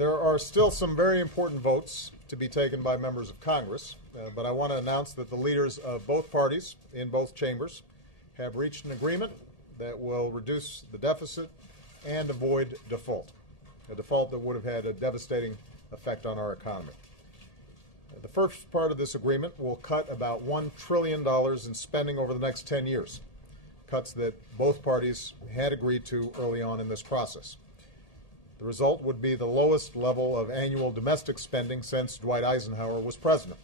There are still some very important votes to be taken by members of Congress, but I want to announce that the leaders of both parties in both chambers have reached an agreement that will reduce the deficit and avoid default, a default that would have had a devastating effect on our economy. The first part of this agreement will cut about $1 trillion in spending over the next 10 years, cuts that both parties had agreed to early on in this process. The result would be the lowest level of annual domestic spending since Dwight Eisenhower was president,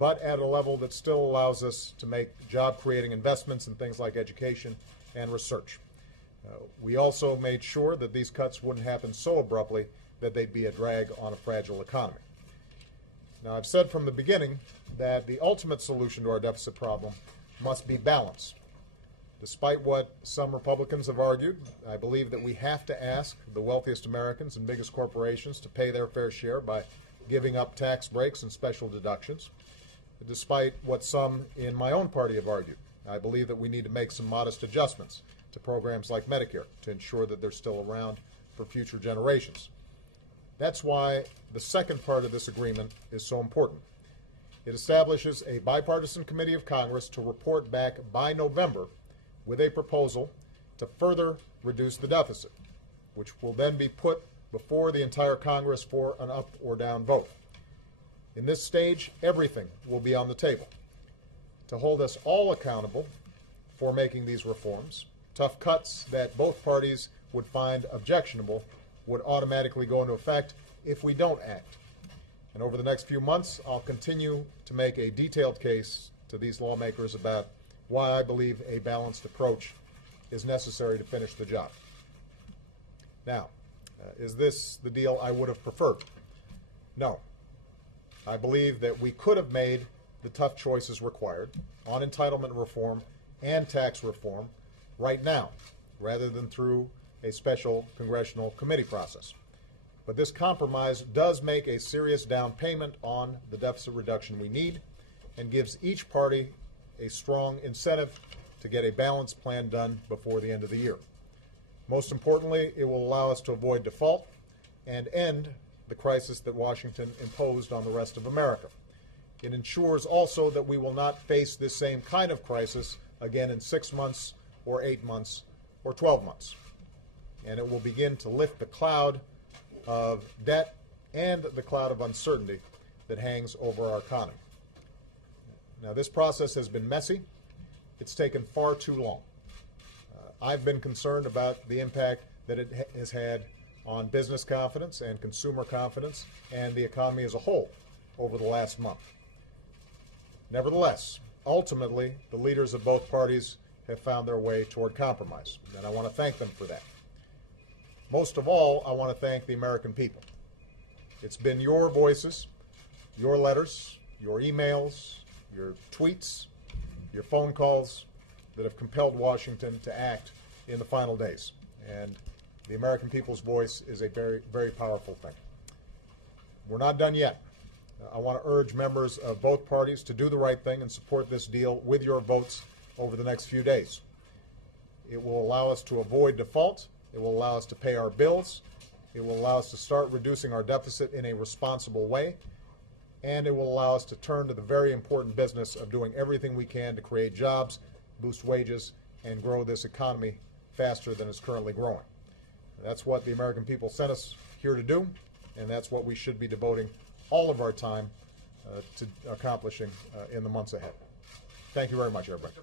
but at a level that still allows us to make job-creating investments in things like education and research. We also made sure that these cuts wouldn't happen so abruptly that they'd be a drag on a fragile economy. Now, I've said from the beginning that the ultimate solution to our deficit problem must be balance. Despite what some Republicans have argued, I believe that we have to ask the wealthiest Americans and biggest corporations to pay their fair share by giving up tax breaks and special deductions. Despite what some in my own party have argued, I believe that we need to make some modest adjustments to programs like Medicare to ensure that they're still around for future generations. That's why the second part of this agreement is so important. It establishes a bipartisan committee of Congress to report back by November with a proposal to further reduce the deficit, which will then be put before the entire Congress for an up or down vote. In this stage, everything will be on the table. To hold us all accountable for making these reforms, tough cuts that both parties would find objectionable would automatically go into effect if we don't act. And over the next few months, I'll continue to make a detailed case to these lawmakers about why I believe a balanced approach is necessary to finish the job. Now, is this the deal I would have preferred? No. I believe that we could have made the tough choices required on entitlement reform and tax reform right now, rather than through a special congressional committee process. But this compromise does make a serious down payment on the deficit reduction we need and gives each party a strong incentive to get a balanced plan done before the end of the year. Most importantly, it will allow us to avoid default and end the crisis that Washington imposed on the rest of America. It ensures also that we will not face this same kind of crisis again in 6 months or 8 months or 12 months. And it will begin to lift the cloud of debt and the cloud of uncertainty that hangs over our economy. Now, this process has been messy. It's taken far too long. I've been concerned about the impact that it has had on business confidence and consumer confidence and the economy as a whole over the last month. Nevertheless, ultimately, the leaders of both parties have found their way toward compromise, and I want to thank them for that. Most of all, I want to thank the American people. It's been your voices, your letters, your emails, your tweets, your phone calls that have compelled Washington to act in the final days. And the American people's voice is a very, very powerful thing. We're not done yet. I want to urge members of both parties to do the right thing and support this deal with your votes over the next few days. It will allow us to avoid default. It will allow us to pay our bills. It will allow us to start reducing our deficit in a responsible way. And it will allow us to turn to the very important business of doing everything we can to create jobs, boost wages, and grow this economy faster than it's currently growing. That's what the American people sent us here to do, and that's what we should be devoting all of our time to accomplishing in the months ahead. Thank you very much, everybody.